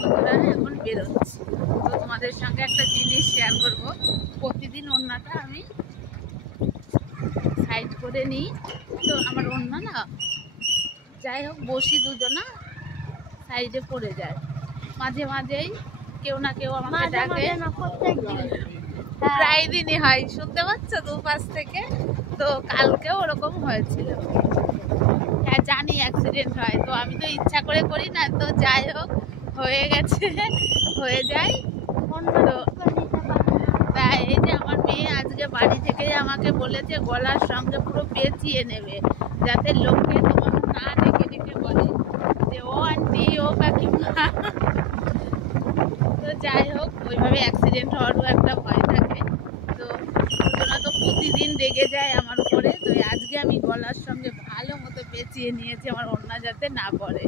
বন্ধুরা এখন বেরোচ্ছি। তো তোমাদের সঙ্গে একটা জিনিস শেয়ার করব। প্রতিদিন ওড়নাটা আমি সাইড করে নিই, তো আমার ওড়না না যাই হোক বসি দুজনা সাইডে পড়ে যায়। মাঝে মাঝেই কেউ না কেউ আমাকে ডাকে, প্রায় দিনই হয়, শুনতে পাচ্ছ দুপাশ থেকে। তো কালকেও ওরকম হয়েছিল। হ্যাঁ জানি অ্যাক্সিডেন্ট হয়, তো আমি তো ইচ্ছা করে করি না, তো যাই হোক হয়ে গেছে, হয়ে যায়। তো তাই এই যে আমার মেয়ে আজকে বাড়ি থেকে আমাকে বলেছে গলার সঙ্গে পুরো পেঁচিয়ে নেবে, যাতে লোকে তোমাকে না ডেকে ডেকে বলে যে ও আন্টি, ও কাকিমা। তো যাই হোক ওইভাবে অ্যাক্সিডেন্ট হওয়ারও একটা ভয় থাকে। তো ওরা তো প্রতিদিন রেগে যায় আমার উপরে। তো আজকে আমি গলার সঙ্গে ভালো মতো পেঁচিয়ে নিয়েছি আমার ওড়না যাতে না পড়ে।